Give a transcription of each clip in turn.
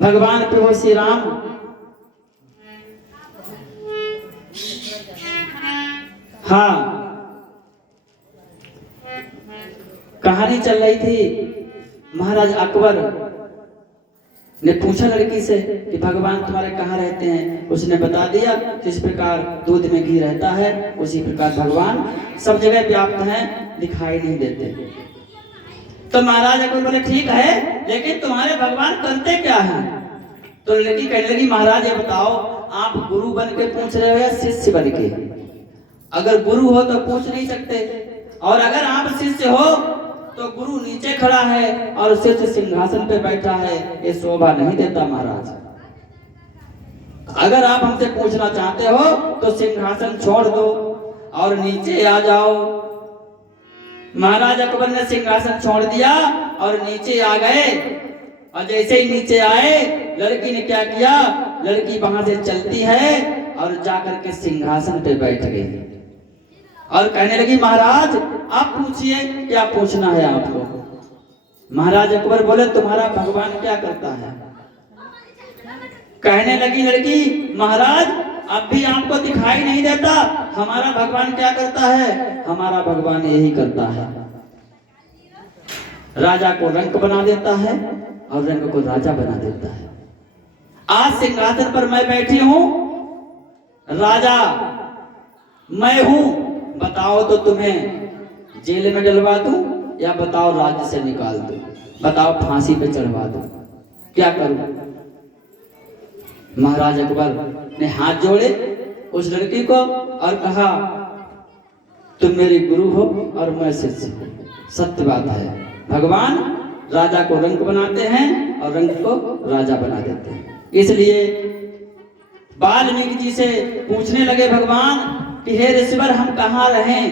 भगवान प्रभु श्री राम हाँ कहानी चल रही थी। महाराज अकबर ने पूछा लड़की से कि भगवान तुम्हारे कहाँ रहते हैं। उसने बता दिया जिस प्रकार दूध में घी रहता है उसी प्रकार भगवान सब जगह व्याप्त हैं, दिखाई नहीं देते। तो महाराज अकबर बोले ठीक है, लेकिन तुम्हारे भगवान करते क्या हैं? तो लड़की कहने लगी महाराज ये बताओ, आप गुरु बन के पूछ रहे हो या शिष्य बन के? अगर गुरु हो तो पूछ नहीं सकते, और अगर आप शिष्य हो तो गुरु नीचे खड़ा है और शिष्य सिंहासन पे बैठा है, ये शोभा नहीं देता महाराज। अगर आप हमसे पूछना चाहते हो तो सिंहासन छोड़ दो और नीचे आ जाओ। महाराज अकबर ने सिंहासन छोड़ दिया और नीचे आ गए, और जैसे ही नीचे आए लड़की ने क्या किया, लड़की वहां से चलती है और जाकर के सिंहासन पे बैठ गई और कहने लगी महाराज आप पूछिए क्या पूछना है आपको। महाराज अकबर बोले तुम्हारा भगवान क्या करता है? कहने लगी लड़की महाराज अब भी आपको दिखाई नहीं देता, हमारा भगवान क्या करता है? हमारा भगवान यही करता है, राजा को रंक बना देता है और रंक को राजा बना देता है। आज सिंहासन पर मैं बैठी हूं, राजा मैं हूं, बताओ तो तुम्हें जेल में डलवा दूं या बताओ राज्य से निकाल दूं, बताओ फांसी पे चढ़वा दूं, क्या करूं? महाराज अकबर ने हाथ जोड़े उस लड़की को और कहा तुम मेरी गुरु हो और मैं शिष्य हूं। सत्य बात है, भगवान राजा को रंक बनाते हैं और रंक को राजा बना देते हैं। इसलिए वाल्मीकि जी से पूछने लगे भगवान कि हे ऋषिवर हम कहाँ रहें?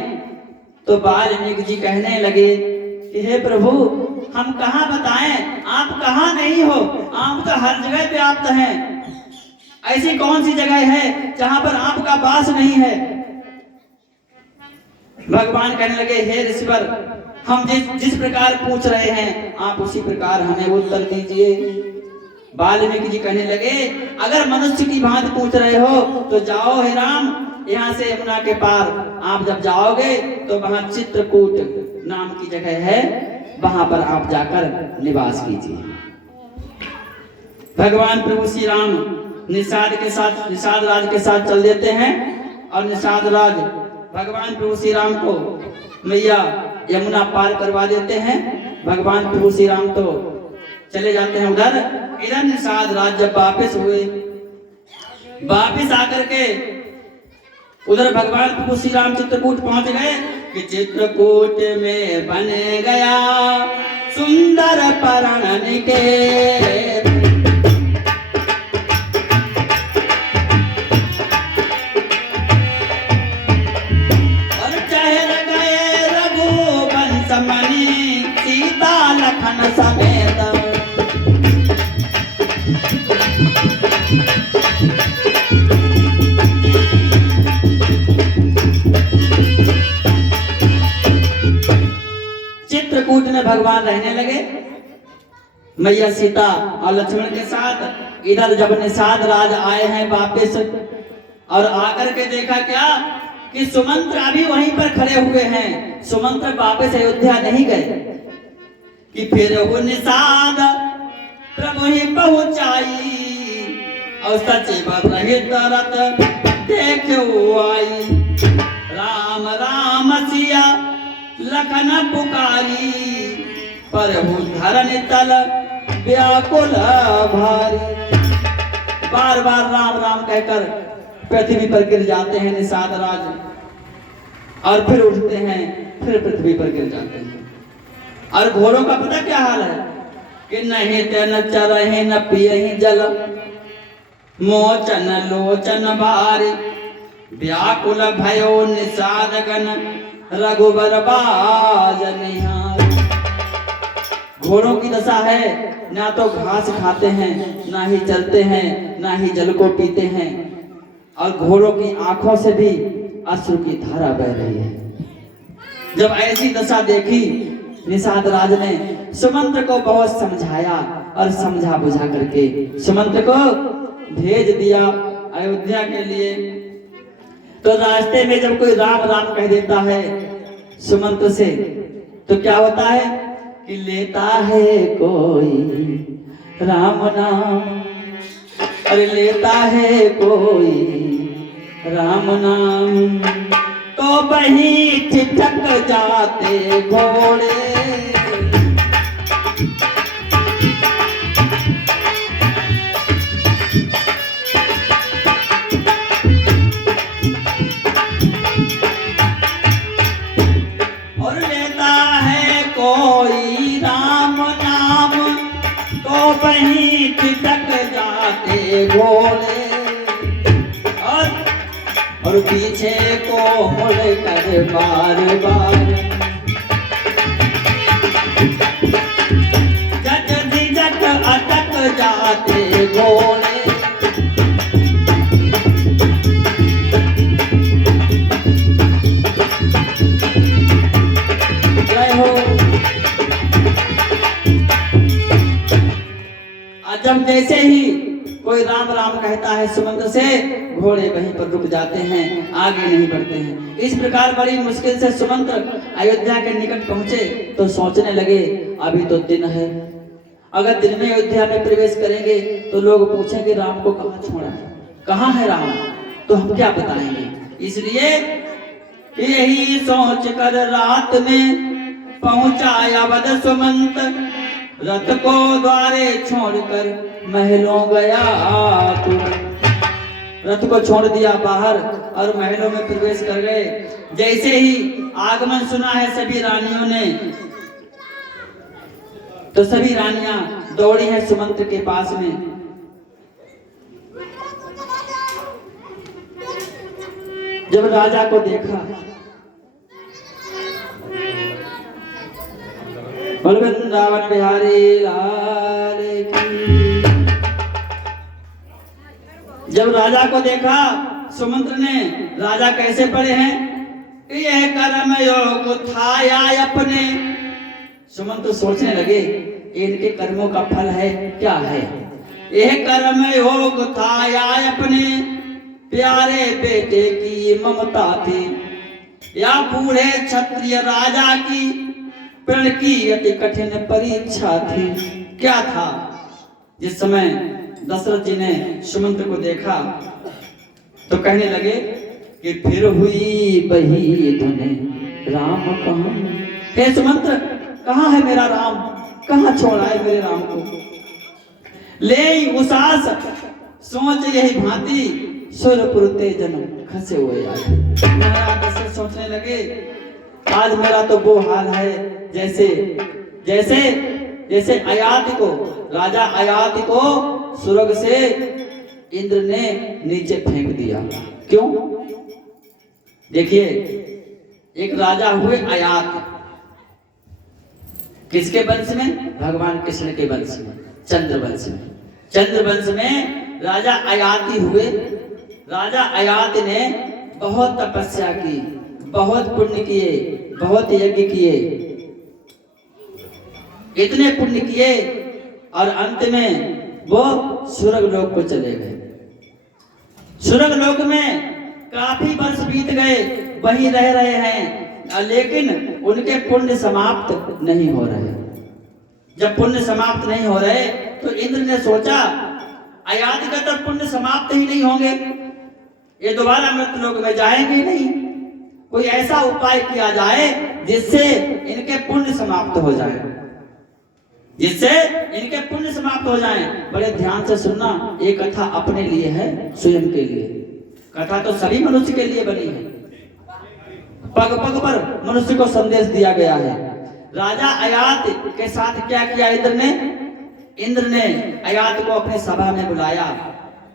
तो वाल्मीकि जी कहने लगे कि हे प्रभु हम कहाँ बताएं, आप कहाँ नहीं हो, आप तो हर जगह व्याप्त हैं। ऐसी कौन सी जगह है जहां पर आपका वास नहीं है? भगवान कहने लगे हे ऋषिवर हम जिस प्रकार पूछ रहे हैं आप उसी प्रकार हमें उत्तर दीजिए। वाल्मीकि जी कहने लगे अगर मनुष्य की भांति पूछ रहे हो तो जाओ हे राम, यहाँ से यमुना के पार आप जब जाओगे तो वहां चित्रकूट नाम की जगह है, वहां पर आप जाकर निवास कीजिए। भगवान प्रभु श्री राम निषाद राज के साथ चल देते हैं और निषाद राज भगवान प्रभु श्री राम को मैया यमुना पार करवा देते हैं। भगवान प्रभु श्री राम तो चले जाते हैं उधर। इधर निषाद राज जब वापस हुए, वापस आकर के उधर भगवान प्रभु श्री राम चित्रकूट पहुंच गए कि चित्रकूट में बन गया सुंदर परण के। और चहल गए रघुवंश मणि सीता लखन समेत। चित्रकूट में भगवान रहने लगे मैया सीता और लक्ष्मण के साथ। इधर जब निषाद राज आए हैं वापस और आकर के देखा क्या कि सुमंत्र अभी वहीं पर खड़े हुए हैं। सुमंत्र वापस अयोध्या नहीं गए कि फिर वो निषाद प्रभु ही पहुंचाई और सचिव रहित रत देखो आई। राम राम सिया लखन पुकारी प्रभु धरन तल व्याकुल भारी। बार बार राम राम कहकर पृथ्वी पर गिर जाते हैं निषाद राज और फिर उठते हैं, फिर पृथ्वी पर गिर जाते हैं। और घोड़ों का पता क्या हाल है कि नहीं तेन चरहि न पियहि जल मोचन लोचन भारी। व्याकुल भयो निषाद गण रघुबर बाज निहार। घोड़ों की दशा है, ना तो घास खाते हैं, ना ही चलते हैं, ना ही जल को पीते हैं, और घोड़ों की आंखों से भी अश्रु की धारा बह रही है। जब ऐसी दशा देखी निषाद राज ने सुमंत्र को बहुत समझाया और समझा बुझा करके सुमंत को भेज दिया अयोध्या के लिए। तो रास्ते में जब कोई राम राम कह देता है सुमंत से, तो क्या होता है कि लेता है कोई राम नाम, अरे लेता है कोई राम नाम, तो वहीं ठिठक जाते घोड़े। और लेता है कोई राम नाम, तो वहीं ठिठक जाते घोड़े। और पीछे को मुड़ कर बार बार जट झिझक अटक जाते घोड़े। जय हो। जब जैसे ही कोई राम राम कहता है सुमंत से, घोड़े वहीं पर रुक जाते हैं, आगे नहीं बढ़ते हैं। इस प्रकार बड़ी मुश्किल से सुमंत अयोध्या के निकट पहुंचे तो सोचने लगे अभी तो दिन है, अगर दिन में अयोध्या में प्रवेश करेंगे तो लोग पूछेंगे राम को कहाँ छोड़ा है, कहाँ है राम, तो हम क्या बताएंगे। इसलिए यही सोच कर रात में पहुंचा अवध सुमंत, रथ को द्वारे छोड़कर महलों गया तुरंत। रथ को छोड़ दिया बाहर और महलों में प्रवेश कर गए। जैसे ही आगमन सुना है सभी रानियों ने, तो सभी रानियां दौड़ी हैं सुमंत के पास में। जब राजा को देखा, वृंदावन बिहारी लाल की। जब राजा को देखा सुमंत ने, राजा कैसे पड़े हैं, यह कर्म योग था या अपने। सुमंत सोचने लगे इनके कर्मों का फल है क्या है। यह कर्म योग था या अपने प्यारे बेटे की ममता थी, या बूढ़े क्षत्रिय राजा की प्रण की अति कठिन परीक्षा थी। क्या था। जिस समय दशरथ जी ने सुमंत को देखा तो कहने लगे कि फिर हुई बही धुने राम कहाँ। हे सुमंत, कहाँ है मेरा राम, कहाँ छोड़ा है मेरे राम को। ले उसास सोच यही भांति सुरपुर तेजन खसे हुए आए। महाराज दशरथ सोचने लगे आज मेरा तो वो हाल है जैसे जैसे जैसे अयाति को, राजा अयाति को स्वर्ग से इंद्र ने नीचे फेंक दिया। क्यों। देखिए एक राजा हुए अयाति, किसके वंश में, भगवान कृष्ण के वंश में, चंद्र वंश में। चंद्र वंश में राजा अयाति हुए। राजा अयाति ने बहुत तपस्या की, बहुत पुण्य किए, बहुत यज्ञ किए, इतने पुण्य किए और अंत में वो स्वर्ग लोक को चले गए। स्वर्ग लोक में काफी वर्ष बीत गए, वहीं रह रहे हैं, लेकिन उनके पुण्य समाप्त नहीं हो रहे। जब पुण्य समाप्त नहीं हो रहे तो इंद्र ने सोचा अयाति का तब पुण्य समाप्त ही नहीं होंगे, ये दोबारा मृत्यु लोक में जाएंगे नहीं। कोई ऐसा उपाय किया जाए जिससे इनके पुण्य समाप्त हो जाए, जिससे इनके पुण्य समाप्त हो जाएं। बड़े ध्यान से सुनना, ये कथा अपने लिए है, स्वयं के लिए। कथा तो सभी मनुष्य के लिए बनी है। पग पग पर मनुष्य को संदेश दिया गया है। राजा अयात के साथ क्या किया इंद्र ने। इंद्र ने अयात को अपने सभा में बुलाया।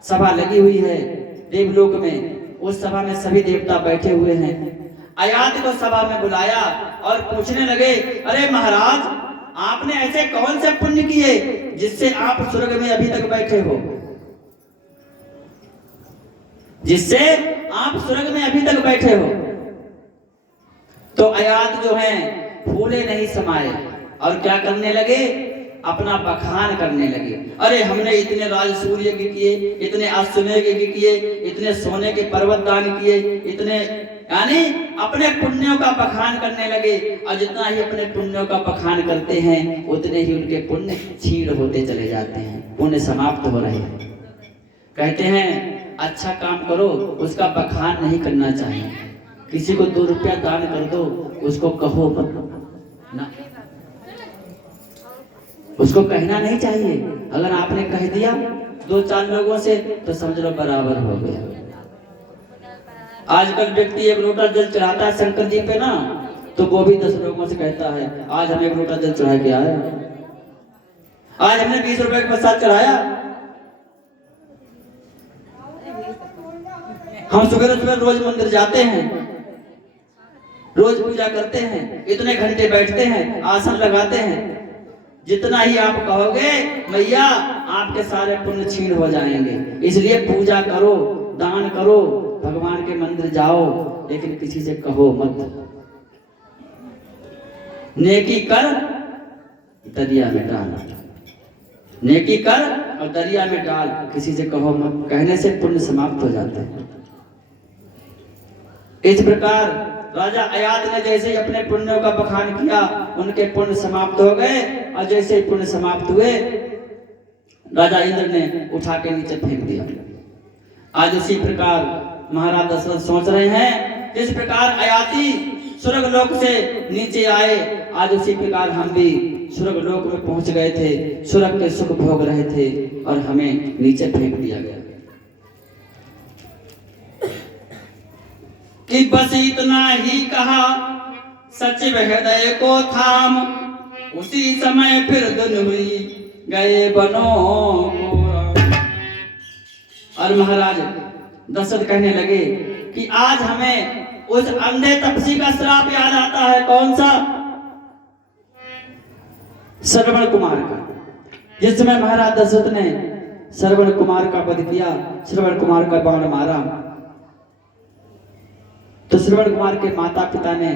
सभा लगी हुई है देवलोक में, उस सभा में सभी देवता बैठे हुए हैं। अयात को सभा में बुलाया और पूछने लगे, अरे महाराज, आपने ऐसे कौन से पुण्य किए जिससे आप स्वर्ग में अभी तक बैठे हो, जिससे आप स्वर्ग में अभी तक बैठे हो। तो अयात जो हैं फूले नहीं समाये और क्या करने लगे, अपना बखान करने लगे। अरे हमने इतने राज सूर्य के किए, इतने अश्वमेघ के किए, इतने सोने के पर्वत दान किए, इतने, यानी अपने पुण्यों का बखान करने लगे। और जितना ही अपने पुण्यों का बखान करते हैं उतने ही उनके पुण्य क्षीण होते चले जाते हैं, पुण्य समाप्त हो रहे हैं। कहते हैं अच्छा काम करो उसका बखान नहीं करना चाहिए। किसी को 2 रुपया दान कर दो, उसको कहो ना, उसको कहना नहीं चाहिए। अगर आपने कह दिया 2-4 लोगों से तो समझ लो बराबर हो गया। आजकल व्यक्ति 1 लोटा जल चढ़ाता है शंकर जी पे ना, तो वो भी 10 लोगों से कहता है आज हम 1 लोटा जल चढ़ा के आए, आज हमने 20 रुपए का प्रसाद चढ़ाया। हम सुबह रोज मंदिर जाते हैं, रोज पूजा करते हैं, इतने घंटे बैठते हैं, आसन लगाते हैं। जितना ही आप कहोगे मैया आपके सारे पुण्य क्षीण हो जाएंगे। इसलिए पूजा करो, दान करो, भगवान के मंदिर जाओ, लेकिन किसी से कहो मत। नेकी कर दरिया में डाल, नेकी कर और दरिया में डाल, किसी से कहो मत। कहने से पुण्य समाप्त हो जाते हैं। इस प्रकार राजा अयाद ने जैसे ही अपने पुण्यों का बखान किया उनके पुण्य समाप्त हो गए। और जैसे ही पुण्य समाप्त हुए राजा इंद्र ने उठा के नीचे फेंक दिया। आज उसी प्रकार महाराज दशरथ सोच रहे हैं जिस प्रकार अयाती स्वर्ग लोक से नीचे आए, आज उसी प्रकार हम भी स्वर्ग लोक में पहुंच गए थे, स्वर्ग के सुख भोग रहे थे और हमें नीचे फेंक दिया गया। कि बस इतना ही कहा सचिव हृदय को थाम, उसी समय फिर धुन हुई गए बनों को। और महाराज दशरथ कहने लगे कि आज हमें उस अंधे तपसी का श्राप याद आता है। कौन सा? श्रवण कुमार का। जिस समय महाराज दशरथ ने श्रवण कुमार का वध किया, श्रवण कुमार का बाण मारा, तो श्रवण कुमार के माता पिता ने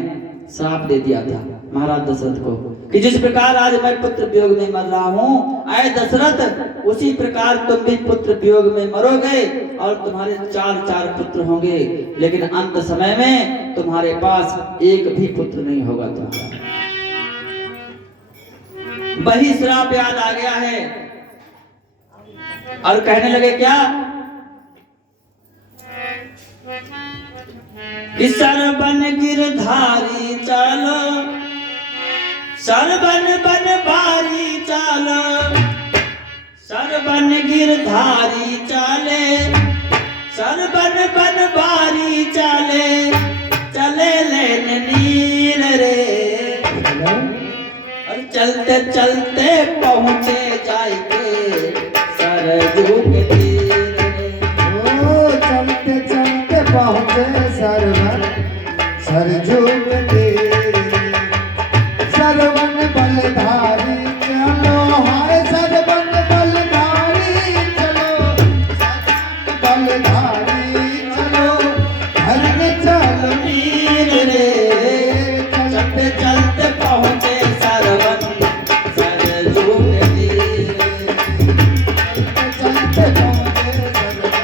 श्राप दे दिया था महाराज दशरथ को कि जिस प्रकार आज मैं पुत्र वियोग में मर रहा हूँ, आए दशरथ उसी प्रकार तुम भी पुत्र वियोग में मरोगे और तुम्हारे 4 पुत्र होंगे, लेकिन अंत समय में तुम्हारे पास एक भी पुत्र नहीं होगा तुम्हारा। वही श्राप याद आ गया है। और कहने लगे क्या कि सरबन गिरधारी चलो, सरबन बन भारी चलो, सरबन गिरधारी चले, सरबन बन भारी चले, चले लेन नीर रे। और चलते चलते पहुंचे जाएंगे सरजू के तीर रे। ओ चलते चलते पहुंचे सरजू के तीर, सरवन बलधारी चलो, हाय सरवन बलधारी चलो, सरवन बलधारी चलो, हरने चलो नीर रे। चलते चलते पहुंचे सरवन सरजू के तीर रे। चलते पहुंचे सरवन।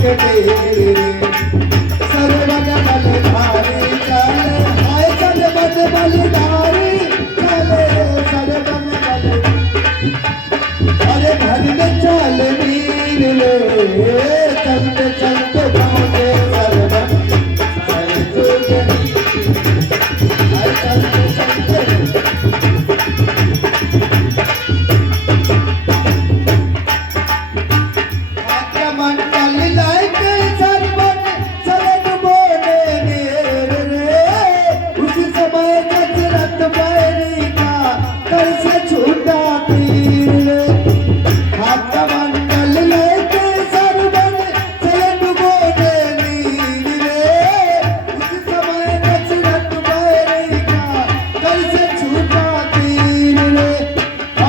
के तेरे सर्वन बलधारी चले हाय सर्वन बलधारी चले सर्वन बलधारी अरे घर में चल वीर ले चलते चलते पहुंचे सर्वन सरजुगे हाय चलते चलते मंडल लाइके सर्वन सरन बोले मेरे रे उस समय कसरत बैरी का कर से छूटा तीर रे हाथ मंडल लाइके सर्वन सरन बोले मेरे रे उस समय कसरत बैरी का कर से छूटा तीर रे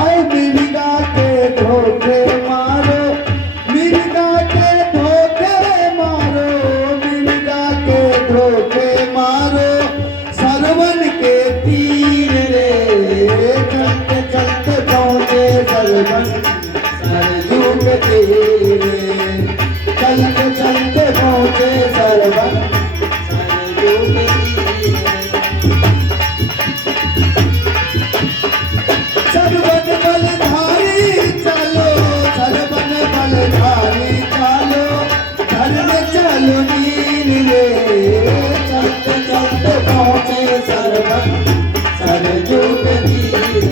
आए मिर्गा के धोखे मारो मिर्गा के धोखे मारो मिर्गा के धोखे मारो सरवन के तीर रे चलते चलते पहुंचे सरवन सरजू के तीर चलते चलते पहुंचे सरवन सरजू के तीर सरवन बलधारी चलो सरवन बलधारी चलो घर में चलो नीर रे चलते चलते पहुंचे सरवन सरजू के तीर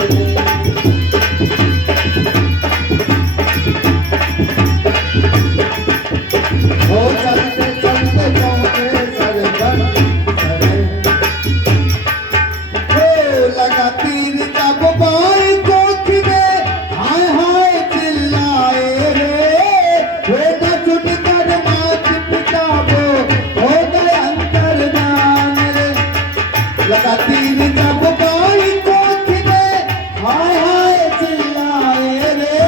ओ चलते चलते पहुंचे सरवन लगा तीर जब बाई कोख में हाय हाय चिल्लाए रे बेटा चुट कर मात पिता को हो गए अंतर जान रे लगा तीर जब बाई कोख में हाय हाय चिल्लाए रे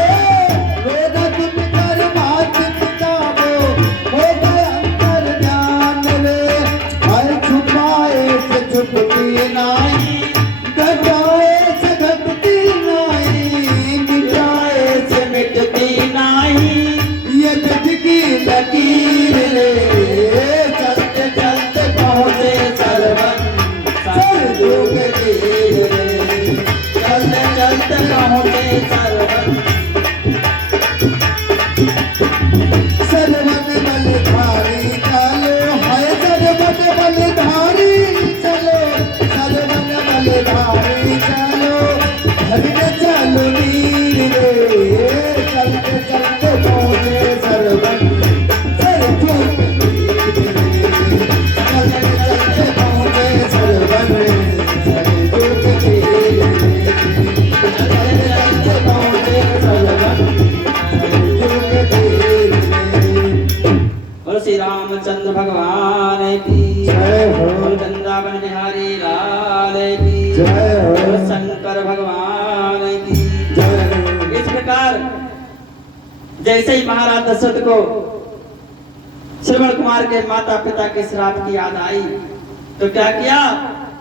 बेटा चुट कर मात पिता को हो गए अंतर जान रे हाय छुपाए से छुपती नहीं घटाए से घटती नहीं मिटाए से मिटती नहीं ये गजकी लकीर रे चलते चलते पहुंचे सरवन सरजू के तीर रे चलते चलते पहुंचे सरवन सरवन बलधारी चलो हाय सरवन बलधारी चलो सरवन बलधारी चलो घर में चलो वीर रे चलते चलते पहुंचे सरवन सरजू के तीर रे चलते चलते पहुंचे सरवन सरजू के तीर रे चलते चलते पहुंचे सरवन सरजू के तीर रे और श्री रामचंद्र भगवान की जय हो और वृंदावन बिहारी लाल की जय हो और शंकर भगवान की जय हो इस प्रकार जैसे ही महाराज दशरथ को श्रवण कुमार के माता पिता के श्राप की याद आई तो क्या किया,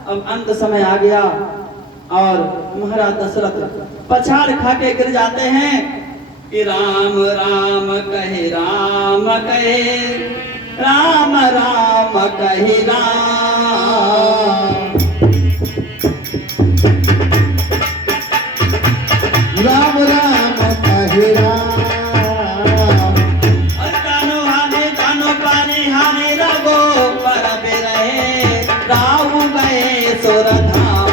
अब अंत समय आ गया और महाराज दशरथ पछाड़ खा के गिर जाते हैं कि राम राम कहे राम कहे राम राम कहे राम राम राम कहे राम तानो हाने तानो पाने हाने रगो पर रहे राहु गए सुरधाम।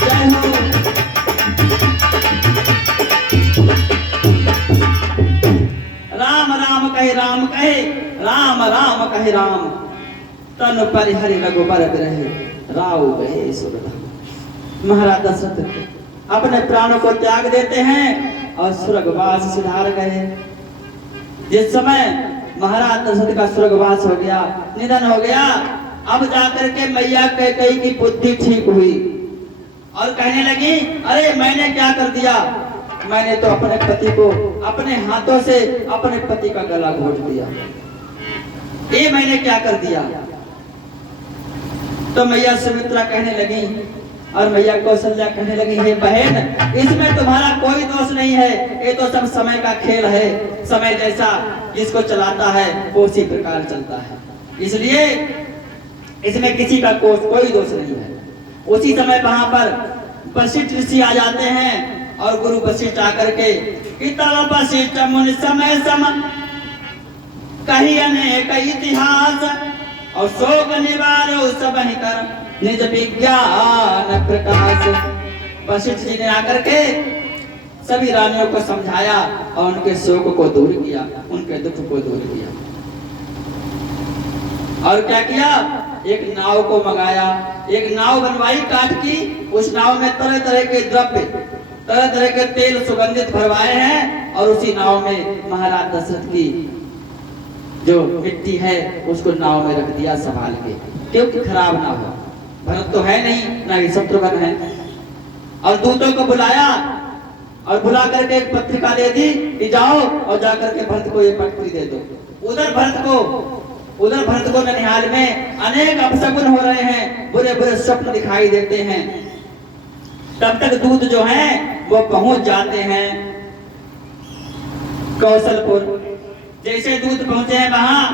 जय हो राम राम कहे राम कहे राम राम कहे राम तन परिहरि रघुबर रहे राव गए सुरधाम। महाराज दशरथ अपने प्राणों को त्याग देते हैं और स्वर्गवास सिधार गए। जिस समय महाराज दशरथ का स्वर्गवास हो गया, निधन हो गया, अब जाकर के मैया कैकेयी की बुद्धि ठीक हुई और कहने लगी, अरे मैंने क्या कर दिया, मैंने तो अपने पति को अपने हाथों से अपने पति का गला घोट दिया, ये मैंने क्या कर दिया। तो मैया सुमित्रा कहने लगी, और मैया कौशल्या कहने लगी, हे बहन, इसमें तुम्हारा कोई दोष नहीं है, ये तो सब समय का खेल है। समय जैसा जिसको चलाता है वो उसी प्रकार चलता है, इसलिए इसमें किसी का कोई दोष नहीं है। उसी समय वहां पर वशिष्ठ ऋषि आ जाते हैं और गुरु वशिष्ठ आकर के तब वशिष्ठ मुनि समय सम कही अनेक इतिहास और शोक निवारो सब ही कर निज विज्ञान प्रकाश। वशिष्ठ जी ने आकर के सभी रानियों को समझाया और उनके शोक को दूर किया, उनके दुख को दूर किया। और क्या किया, एक नाव को मंगाया, एक नाव बनवाई काठ की। उस नाव में तरह तरह के द्रव्य, तरह तरह के तेल सुगंधित भरवाए हैं और उसी नाव में महाराज दशरथ की जो मिट्टी है उसको नाव में रख दिया संभाल के, क्योंकि खराब ना हो। भरत तो है नहीं, ना ही शत्रुघ्न है। और दूतों को बुलाया और बुला करके एक पत्रिका दे दी कि जाओ और जाकर के भरत को ये पत्री दे दो। उधर भरत को ननिहाल में अनेक अपशकुन हो रहे हैं, बुरे बुरे स्वप्न दिखाई देते हैं। तब तक दूत जो हैं वो पहुंच जाते हैं कौशलपुर। जैसे दूत पहुंचे हैं वहां,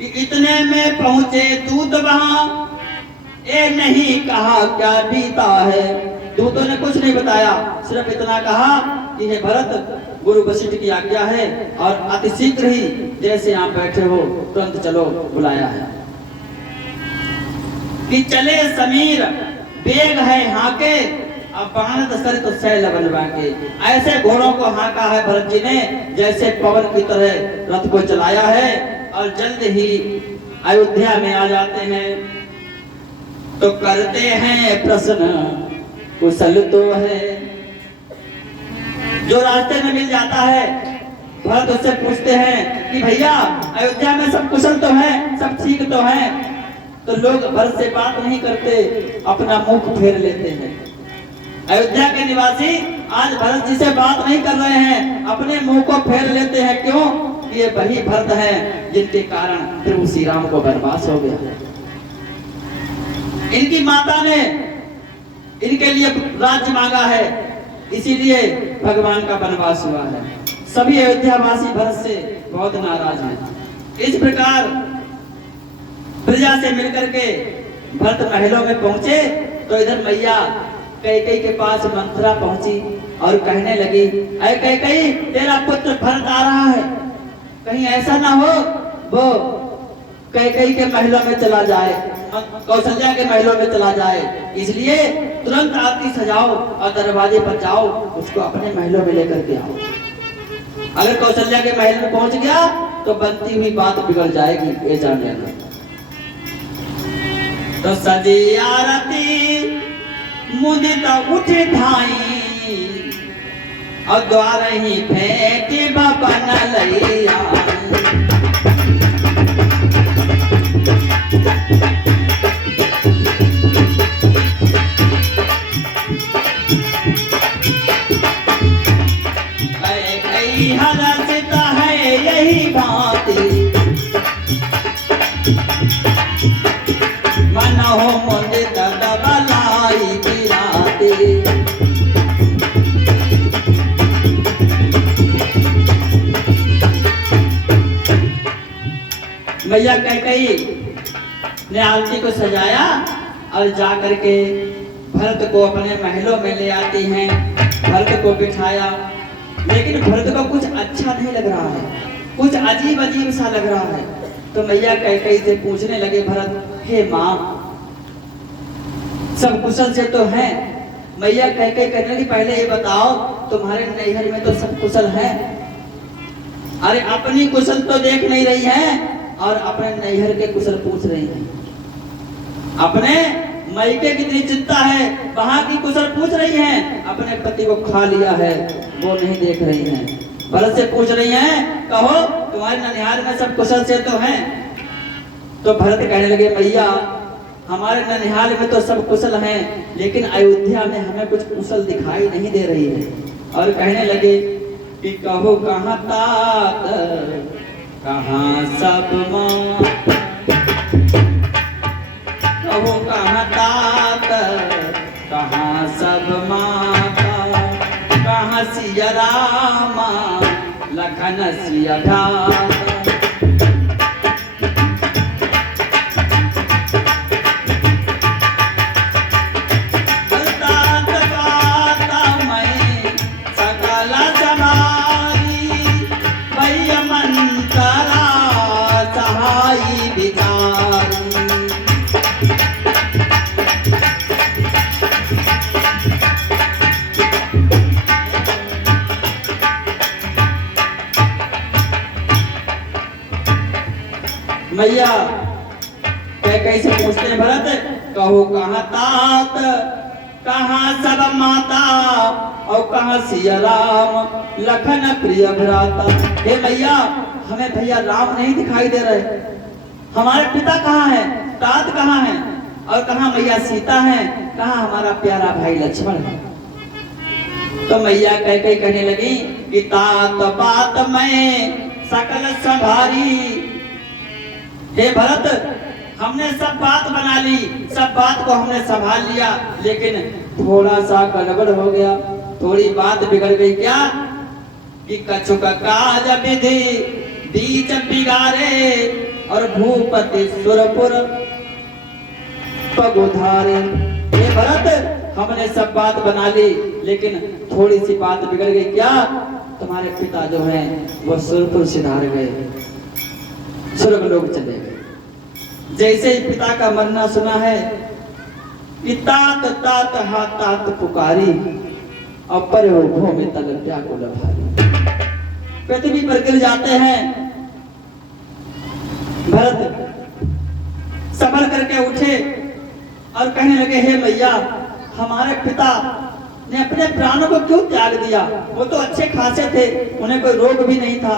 इतने में पहुंचे दूत वहां, ये नहीं कहा क्या बीता है। दूतों ने कुछ नहीं बताया, सिर्फ इतना कहा कि हे भरत, गुरु वशिष्ठ की आज्ञा है और अतिशीघ्र ही जैसे आप बैठे हो तुरंत चलो, बुलाया है। कि चले समीर बेग है हाके, अब बाणत सरित शैल बनवा के। ऐसे घोड़ों को हाका है भरत जी ने जैसे पवन की तरह रथ को चलाया है, और जल्द ही अयोध्या में आ जाते हैं। तो करते हैं प्रश्न कुशल तो है, जो रास्ते में मिल जाता है भरत उससे पूछते हैं कि भैया अयोध्या में सब कुशल तो है, सब ठीक तो है। तो लोग भरत से बात नहीं करते, अपना मुख फेर लेते हैं। अयोध्या के निवासी आज भरत जी से बात नहीं कर रहे हैं, अपने मुंह को फेर लेते हैं। क्यों? ये वही भरत हैं जिनके कारण प्रभु श्री राम को वनवास हो गया। इनकी माता ने इनके लिए राज्य मांगा है, इसीलिए भगवान का वनवास हुआ है। सभी अयोध्यावासी भरत से बहुत नाराज हैं। इस प्रकार प्रजा से मिलकर के भरत महलों में पहुंचे तो इधर मैया कैकेयी के पास मंथरा पहुंची और कहने लगी, अरे कैकेयी, तेरा पुत्र भरत आ रहा है, कहीं ऐसा ना हो वो कैकेयी के महलों में चला जाए, कौशल्या के महलों में चला जाए। इसलिए तुरंत आरती सजाओ और दरवाजे पर जाओ, उसको अपने महलों में लेकर के आओ। अगर कौशल्या के महल में पहुंच गया तो बनती हुई बात बिगड़ जाएगी, ये जान लेना। तो सजी आरती मुदित उठे धाई और द्वार ही फेंके बन लैया। हरसता है यही भांति मन हो मुदित बलाई गिराते। मैया कैकेयी ने आरती को सजाया और जाकर के भरत को अपने महलों में ले आती हैं। भरत को बिठाया, लेकिन भरत को कुछ अच्छा नहीं लग रहा है, कुछ अजीब अजीब सा लग रहा है। तो मैया कैकेयी से पूछने लगे भरत, हे माँ, सब कुशल से तो हैं। मैया कैकेयी कहने लगी, पहले ये बताओ तुम्हारे नैहर में तो सब कुशल हैं। अरे अपनी कुशल तो देख नहीं रही हैं और अपने नैहर के कुशल पूछ रही हैं। अपने मायके कितनी चिंता है, वहां की कुशल पूछ रही हैं, अपने पति को खा लिया है वो नहीं देख रही हैं। भरत से पूछ रही हैं, कहो तुम्हारे ननिहाल में सब कुशल से तो हैं। तो भरत कहने लगे, मैया हमारे ननिहाल में तो सब कुशल हैं, लेकिन अयोध्या में हमें कुछ कुशल दिखाई नहीं दे रही है। और कहने लगे कि कहो कहाँ तात कहाँ सब माँ, कहो कहाँ तात कहाँ सब माता, कहाँ सिया रामा, लखन सिया भ्राता। मैया कैसे पूछते हैं भरत, कहो कहाँ तात, कहाँ सब माता, और कहाँ सिया राम, लखन प्रिय भ्राता। हे मैया, हमें भैया राम नहीं दिखाई दे रहे, हमारे पिता कहाँ हैं, तात कहाँ हैं, और कहाँ मैया सीता हैं, कहाँ हमारा प्यारा भाई लक्ष्मण है। तो मैया कहने लगी कि तात बात में सकल संभारी। हे भरत, हमने सब बात बना ली, सब बात को हमने संभाल लिया, लेकिन थोड़ा सा गड़बड़ हो गया, थोड़ी बात बिगड़ गई। क्या कि कछुक काज विधि बीच बिगारे, और भूपति सुरपुर पगुधारे। हे भरत, हमने सब बात बना ली, लेकिन थोड़ी सी बात बिगड़ गई। क्या? तुम्हारे पिता जो हैं वो सुरपुर सिधार गए, स्वर्ग लोग चले गए। जैसे ही पिता का मरना सुना है कि तात तात हा तात पुकारी, और पर वो में तल व्याकुल भारी, पृथ्वी पर गिर जाते हैं। भरत संभल करके उठे और कहने लगे, हे मैया, हमारे पिता ने अपने प्राणों को क्यों त्याग दिया? वो तो अच्छे खासे थे, उन्हें कोई रोग भी नहीं था,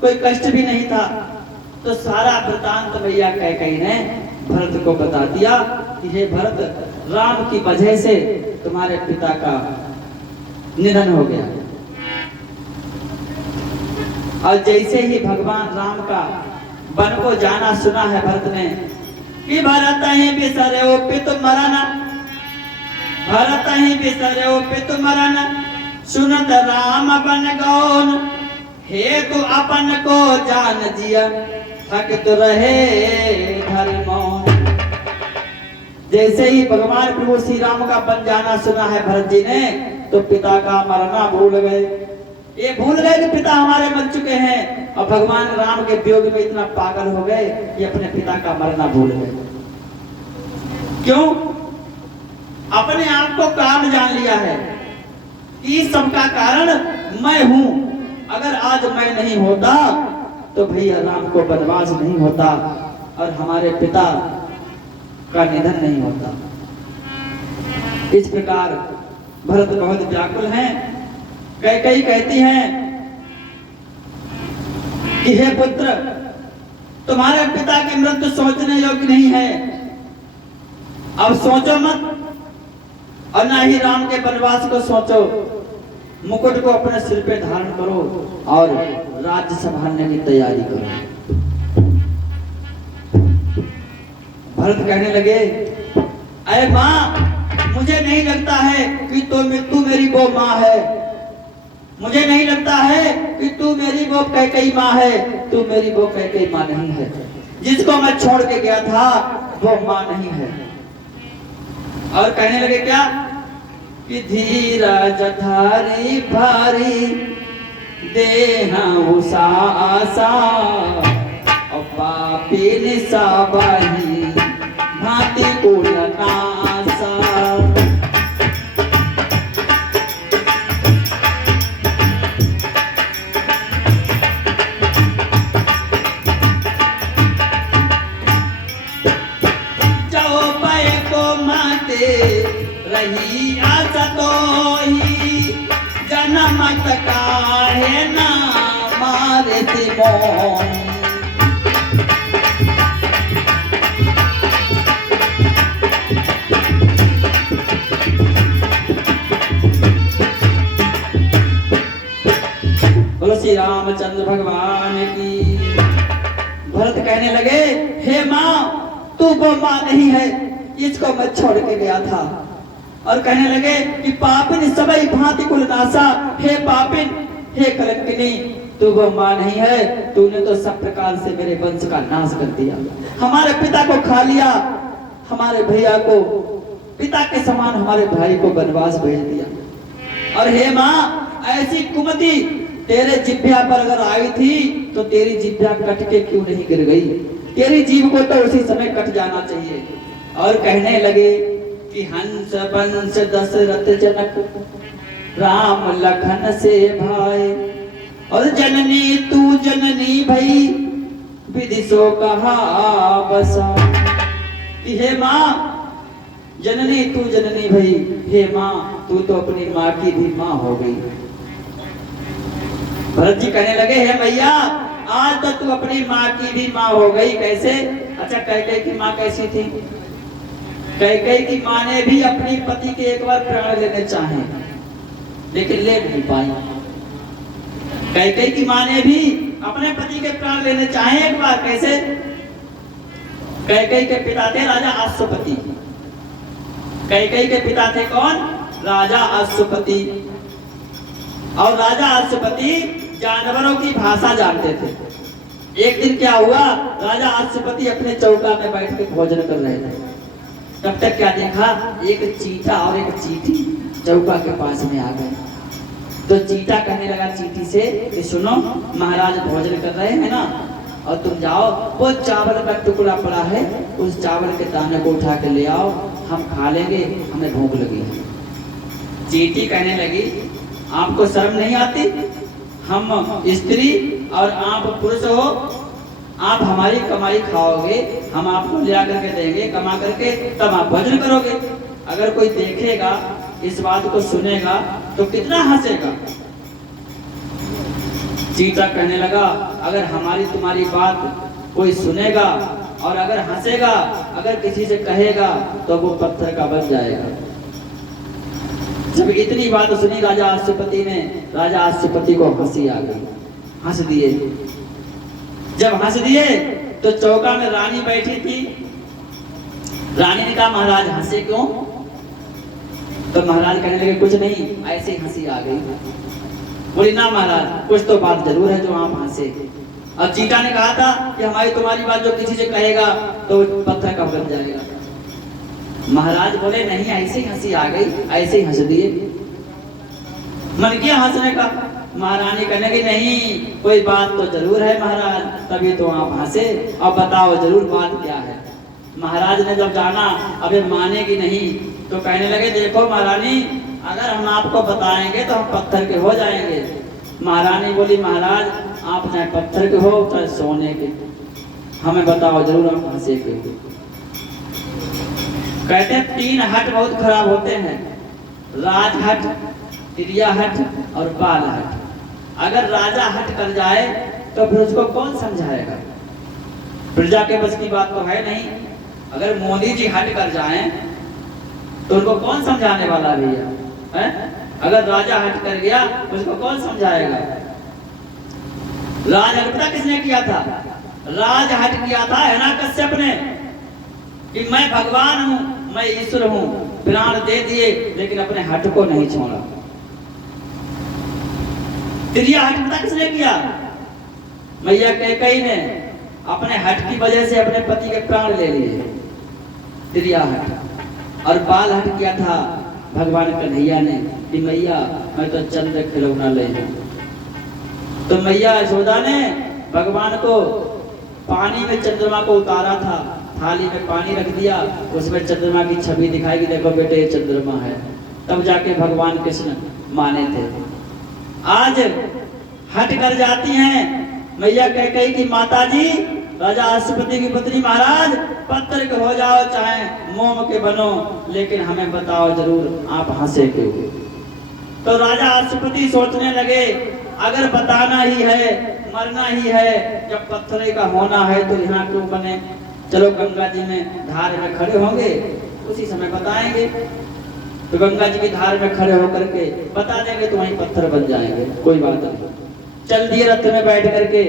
कोई कष्ट भी नहीं था। तो सारा वृतांत मैया कैकेयी ने भरत को बता दिया कि हे भरत, राम की वजह से तुम्हारे पिता का निधन हो गया। और जैसे ही भगवान राम का वन को जाना सुना है भरत ने कि भरत ही बिसरे ओ पितु मरन, भरत ही बिसरे ओ पितु मरन, सुनत राम बन गौन, हे तू अपन को जान जिया, थकत रहे धर्मों। जैसे ही भगवान प्रभु श्री राम का बन जाना सुना है भरत जी ने, तो पिता का मरना भूल गए। ये भूल गए कि पिता हमारे मर चुके हैं, और भगवान राम के वियोग में इतना पागल हो गए कि अपने पिता का मरना भूल गए। क्यों? अपने आप को काम जान लिया है कि सबका कारण मैं हूं। अगर आज मैं नहीं होता तो भैया राम को वनवास नहीं होता और हमारे पिता का निधन नहीं होता। इस प्रकार भरत बहुत व्याकुल हैं। कैकेयी कहती हैं कि हे पुत्र, तुम्हारे पिता की मृत्यु सोचने योग्य नहीं है, अब सोचो मत, और ना ही राम के वनवास को सोचो। मुकुट को अपने सिर पे धारण करो और राज्य संभालने की तैयारी करो। भरत कहने लगे, अरे माँ, मुझे नहीं लगता है कि तू मेरी वो माँ है, मुझे नहीं लगता है कि तू मेरी वो कैकेयी माँ है, तू मेरी वो कैकेयी माँ नहीं है। जिसको मैं छोड़ के गया था वो माँ नहीं है। और कहने लगे क्या कि धीरज धारी भारी देहा उषा आशा, और पापी निसाबाही भांति कुल नासा। चौपाई को माते रही आशा तो ही, जनमत काहे ना मारे मोह। बोलो श्री रामचंद्र भगवान की। भरत कहने लगे, हे माँ, तू वो माँ नहीं है, इसको मैं छोड़ के गया था, और कहने लगे कि पापिन सबई भांति कुल नासा, हे पापिन, हे कलंकिनी, तू वो मां नहीं है, तूने तो सब प्रकार से मेरे वंश का नाश कर दिया, हमारे पिता को खा लिया, हमारे भैया को पिता के समान हमारे भाई को वनवास भेज दिया। और हे मां, ऐसी कुमति तेरे जिभ्या पर अगर आई थी तो तेरी जिभ्या कट के क्यों नहीं गिर गई? तेरी जीभ को तो उसी समय कट जाना चाहिए। और कहने लगे कि हंस बंस दशरथ जनक राम लखन से भाई, और जननी तू जननी भई विदिशो कहा बसा। हे मां, जननी तू जननी भई, हे मां, तू तो अपनी मां की भी मां हो गई। भरत जी कहने लगे, हे मैया, आज तक तू अपनी माँ की भी माँ हो गई, कैसे? अच्छा, कैकेयी की माँ कैसी थी? कैकेयी की माँ ने भी अपनी पति के एक बार प्राण लेने चाहे, लेकिन ले नहीं पाई। कैकेयी की माँ ने भी अपने पति के प्राण लेने चाहे एक बार, कैसे? कैकेयी के पिता थे राजा अश्वपति। कैकेयी के पिता थे कौन? राजा अश्वपति। और राजा अश्वपति जानवरों की भाषा जानते थे। एक दिन क्या हुआ, राजा अश्वपति अपने चौका में बैठ के भोजन कर रहे थे। तब तक क्या देखा, एक चींटा और एक चींटी चौका के पास में आ गए। तो चींटा कहने लगा चींटी से कि सुनो, महाराज भोजन कर रहे हैं ना, और तुम जाओ, वो चावल का टुकड़ा पड़ा है, उस चावल के दाने को उठा के ले आओ, हम खा लेंगे, हमें भूख लगी है। चींटी कहने लगी, आपको शर्म नहीं आती? हम स्त्री और आप पुरुष हो, आप हमारी कमाई खाओगे, हम आपको ले आकर के देंगे कमा करके, तब आप भोजन करोगे। अगर कोई देखेगा, इस बात को सुनेगा तो कितना हंसेगा। चींटा कहने लगा, अगर हमारी तुम्हारी बात कोई सुनेगा और अगर हंसेगा, अगर किसी से कहेगा तो वो पत्थर का बन जाएगा। जब इतनी बात सुनी राजा अश्वपति ने, राजा अश्वपति को हंसी आ गई, हंस दिए। जब हंस दिए तो चौका में रानी बैठी थी। रानी ने कहा, महाराज हंसे क्यों? तो महाराज कहने लगे, कुछ नहीं, ऐसे ही हंसी आ गई। बोली, ना महाराज, कुछ तो बात जरूर है जो आप हंसे। और चींटा ने कहा था कि हमारी तुम्हारी बात जो किसी से कहेगा तो पत्थर का बन जाएगा। महाराज बोले, नहीं, ऐसे ही हंसी आ गई, ऐसे ही हंस दिए। मन किया हंसने का। महारानी कहने की, नहीं, कोई बात तो जरूर है महाराज, तभी तो आप हंसे, और बताओ जरूर बात क्या है। महाराज ने जब जाना, अबे मानेगी नहीं, तो कहने लगे, देखो महारानी, अगर हम आपको बताएंगे तो हम पत्थर के हो जाएंगे। महारानी बोली, महाराज, आप चाहे पत्थर के हो चाहे सोने के, हमें बताओ जरूर आप हंसे के। कहते हैं 3 हट बहुत खराब होते हैं, राजहट, त्रिया हट और बाल हट। अगर राजा हट कर जाए तो फिर उसको कौन समझाएगा? प्रजा के बस की बात तो है नहीं। अगर मोदी जी हट कर जाएं तो उनको कौन समझाने वाला भैया है? अगर राजा हट कर गया उसको कौन समझाएगा? राज पता किसने किया था? राज हट किया था हिरण्यकश्यप ने कि मैं भगवान हूं, मैं ईश्वर हूं, प्राण दे दिए लेकिन अपने हट को नहीं छोड़ा। त्रिया हट पता किसने किया? मैया कैकेयी ने अपने हट की वजह से अपने पति के प्राण ले लिए, त्रिया हट। और बाल हट किया था भगवान कन्हैया ने कि मैया मैं तो चंद्र खिलौना ले लूं। तो मैया यशोदा ने भगवान को पानी में चंद्रमा को उतारा था, थाली में पानी रख दिया, उसमें चंद्रमा की छवि दिखाई कि देखो बेटे ये चंद्रमा है। तब जाके भगवान कृष्ण माने थे। आज हट कर जाती हैं मैया कैकेयी की माता जी, राजा अश्वपति की पत्नी, महाराज पत्थर के हो जाओ चाहे मोम के बनो, लेकिन हमें बताओ जरूर आप हंसे क्यों? तो राजा अश्वपति सोचने लगे, अगर बताना ही है, मरना ही है, जब पत्थर का होना है तो यहाँ क्यों बने? चलो गंगा जी में धार में खड़े होंगे, उसी समय बताएंगे। तो गंगा जी की धार में खड़े होकर के बता देंगे तो वहीं पत्थर बन जाएंगे, कोई बात नहीं। चल दिए रथ में बैठ करके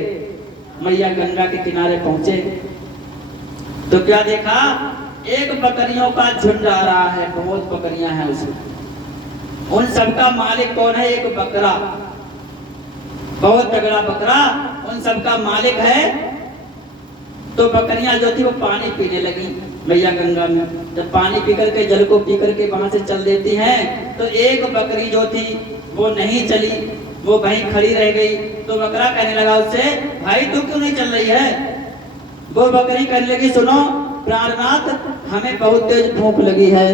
मैया गंगा के किनारे पहुंचे तो क्या देखा, एक बकरियों का झुंड आ रहा है, बहुत बकरियां हैं उसमें। उन सबका मालिक कौन है? एक बकरा, बहुत तगड़ा बकरा उन सबका मालिक है। तो बकरियां जो थी वो पानी पीने लगी मैया गंगा में। जब पानी पी करके, जल को पी करके वहां से चल देती हैं, तो एक बकरी जो थी वो नहीं चली, वो वहीं खड़ी रह गई। तो बकरा कहने लगा उससे, भाई तू क्यों नहीं चल रही है? वो बकरी कहने लगी, सुनो प्राणनाथ, हमें बहुत तेज भूख लगी है,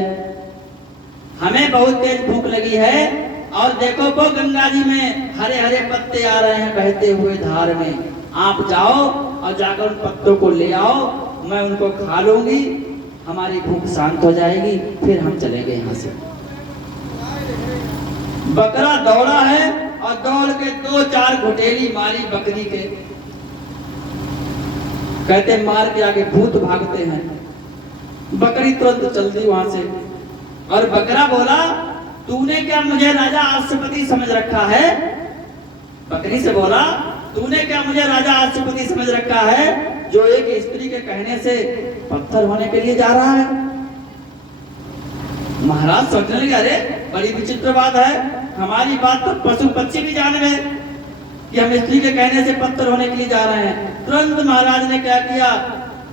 हमें बहुत तेज भूख लगी है। और देखो वो गंगा जी में हरे हरे पत्ते आ रहे हैं बहते हुए धार में, आप जाओ और जाकर उन पत्तों को ले आओ, मैं उनको खा लूंगी, हमारी भूख शांत हो जाएगी, फिर हम चलेंगे यहाँ से। बकरा दौड़ा है और दौड़ के 2-4 घुटेली मारी बकरी के। कहते मार के आगे भूत भागते हैं। बकरी तुरंत चल दी वहां से। और बकरा बोला, तूने क्या मुझे राजा अश्वपति समझ रखा है? बकरी से बोला, तूने क्या मुझे राजा अश्वपति समझ रखा है, जो एक स्त्री के कहने से पत्थर होने के लिए जा रहा है? महाराज सोचने लगे, अरे बड़ी विचित्र बात है, हमारी बात तो पशु पक्षी भी जान गए कि हम स्त्री के कहने से पत्थर होने के लिए जा रहे हैं। तुरंत महाराज ने क्या किया,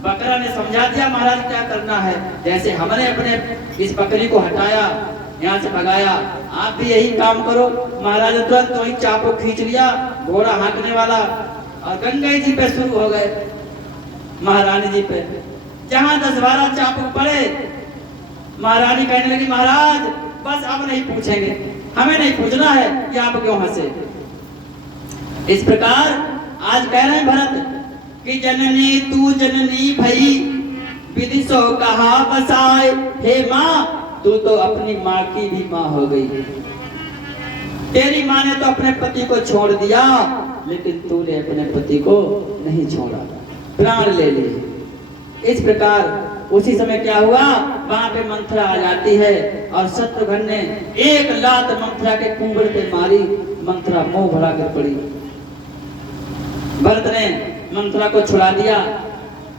बकरा ने समझा दिया महाराज क्या करना है। जैसे हमने अपने इस बकरी को हटाया, यहाँ से भगाया, आप भी यही काम करो। महाराज ने तुरंत वही चापो खींच लिया, घोड़ा हाँकने वाला, और गंगा जी पे शुरू हो गए, महारानी जी पे। जहाँ 10-12 चापू पड़े, महारानी कहने लगी, महाराज बस अब नहीं पूछेंगे, हमें नहीं पूछना है कि आप क्यों हंसे। इस प्रकार आज कह रहे हैं भरत कि जननी तू जननी भई, विदिशो कहा बसाए। हे माँ, तू तो अपनी माँ की भी माँ हो गई। तेरी माँ ने तो अपने पति को छोड़ दिया, लेकिन तूने अपने पति को नहीं छोड़ा, प्राण ले लिए। इस प्रकार उसी समय क्या हुआ, वहां पे मंथरा आ जाती है और शत्रुघ्न ने एक लात मंथरा के कुंभड़ पे मारी, मंथरा मुंह भरा कर पड़ी। भरत ने मंथरा को छुड़ा दिया।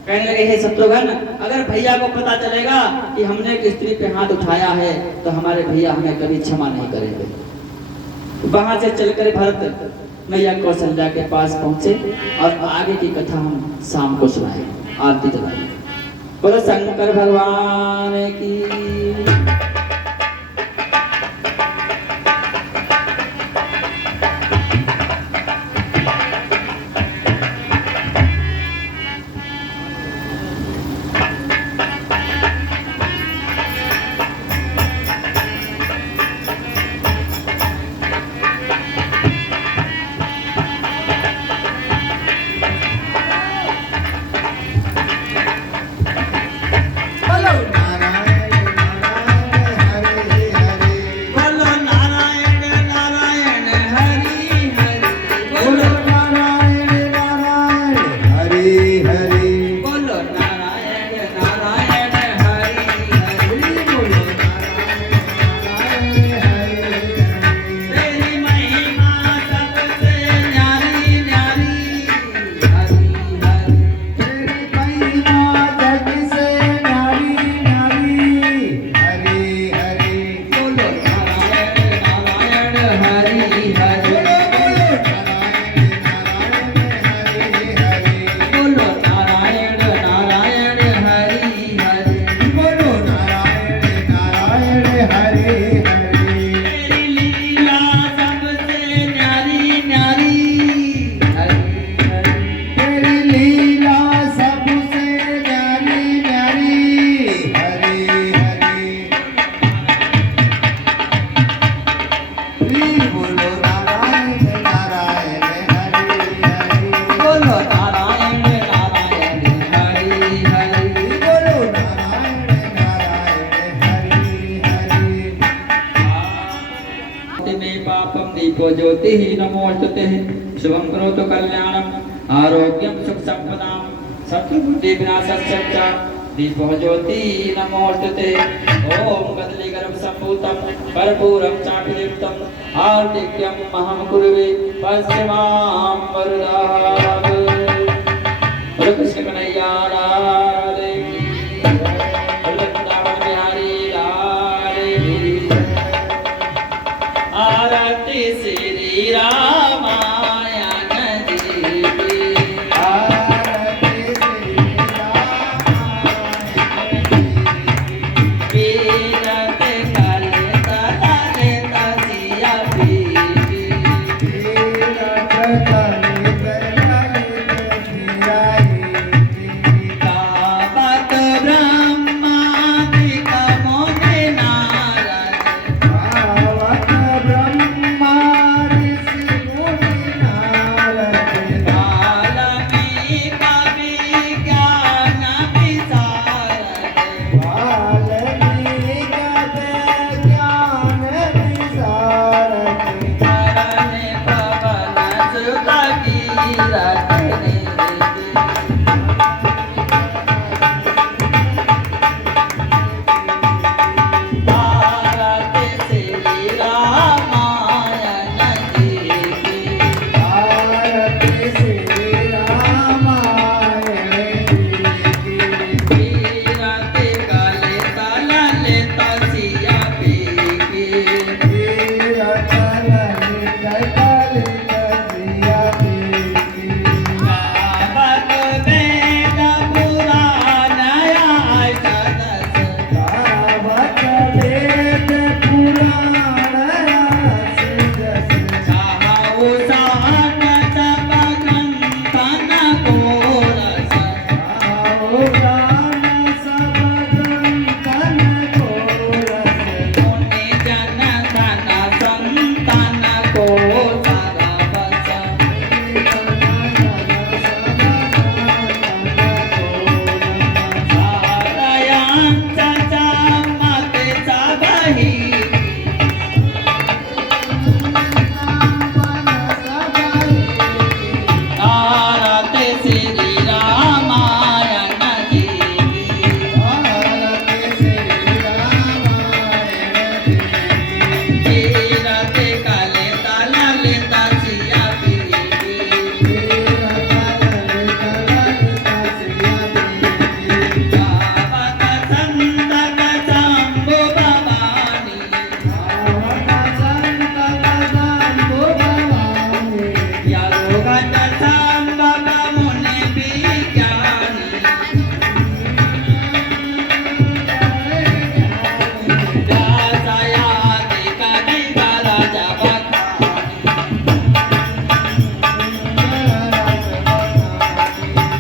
कहने लगे, हे शत्रुघ्न, अगर भैया को पता चलेगा कि हमने एक स्त्री पे हाथ उठाया है, तो हमारे भैया हमें कभी क्षमा नहीं करेंगे। वहां से चलकर भरत मैया कौशल्या के पास पहुंचे और आगे की कथा हम शाम को सुनाए, आरती चलाए। बोलो शंकर भगवान की। दीपो ज्योतिः नमोस्तुते। शुभं करोतु कल्याणं आरोग्यं सुख संपदां शत्रुबुद्धि विनाशश्च दीपो ज्योतिः नमोस्तुते। ओम कदली गर्भ संभूतं कर्पूरं चाभिलिप्तं आर्तिक्यं महं कुरुवे पश्चिमां वरदाः। बोलो कृष्ण कन्हैया लाल की जय। आरती श्री रामायण जी की। आरती श्री कीरत कलित ललित सिया पीकी। गावत ब्रह्मादिक मुनि नारद। वाल्मीकि विज्ञान विशारद। धरण पवन सुत कीरत निधि। आरती श्री रामायण जी की। कीरत कलित ललित सिया पीकी। गावत वेद पुराण आय सदस। चाहु सान जप ग्रंथन घोरस। मुनि जन धन संतन को सरबस। सारयंस चमक सबहि। आरती श्री रामायण जी की। कीरत कलित ललित सिया पीकी। गावत संतत शंभु भवानी। यरुगत संभव मुनि विज्ञानी। व्यासयादि कवि बरज बखानी।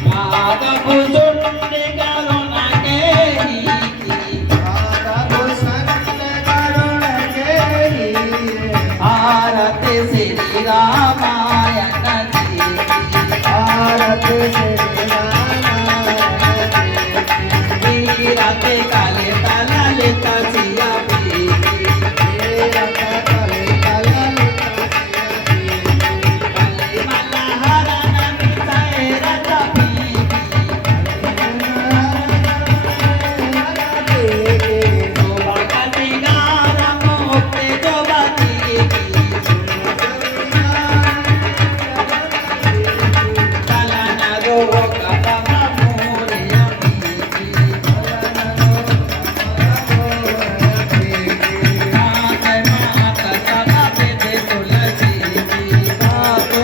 माघ कुसुंड करुण केहि। आरती श्री रामायण जी की। कीरत कलित ललित सिया पीकी। कलिमल हरण सैरत पीकी। भगति गार मुक्ति जुबती की। चलन रोग पम मोरिया पीकी। मात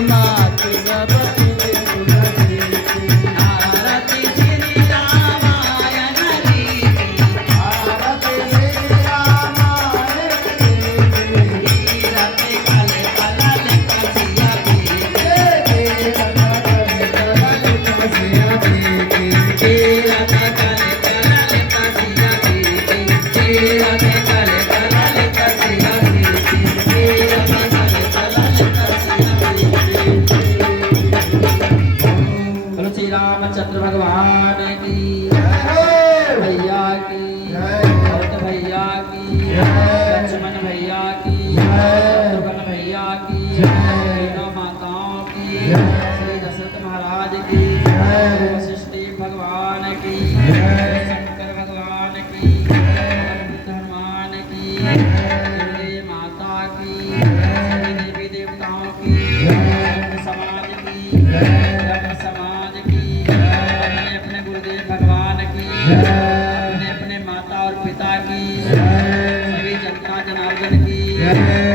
मात सब विधि तुलसी की। आरती श्री रामायण जी की। कीरत कलित ललित सिया पीकी। कीरत कलित ललित सिया पीकी। कीरत कलित ललित सिया पीकी। कीरत कलित ललित सिया पीकी। बोलो श्री रामचंद्र भगवान की। भैया की। भरत भैया की। लक्ष्मण भैया की। शत्रुघ्न भैया की। तीनों माताओं की। श्री दशरथ महाराज की। वशिष्ठ भगवान की। शंकर भगवान की। हनुमान की। दुर्गे माता की। सभी देवी देवताओं की। समाज की। ब्रह्म समाज की। अपने अपने गुरुदेव भगवान की। अपने अपने माता और पिता की। सभी जनता जनार्दन की।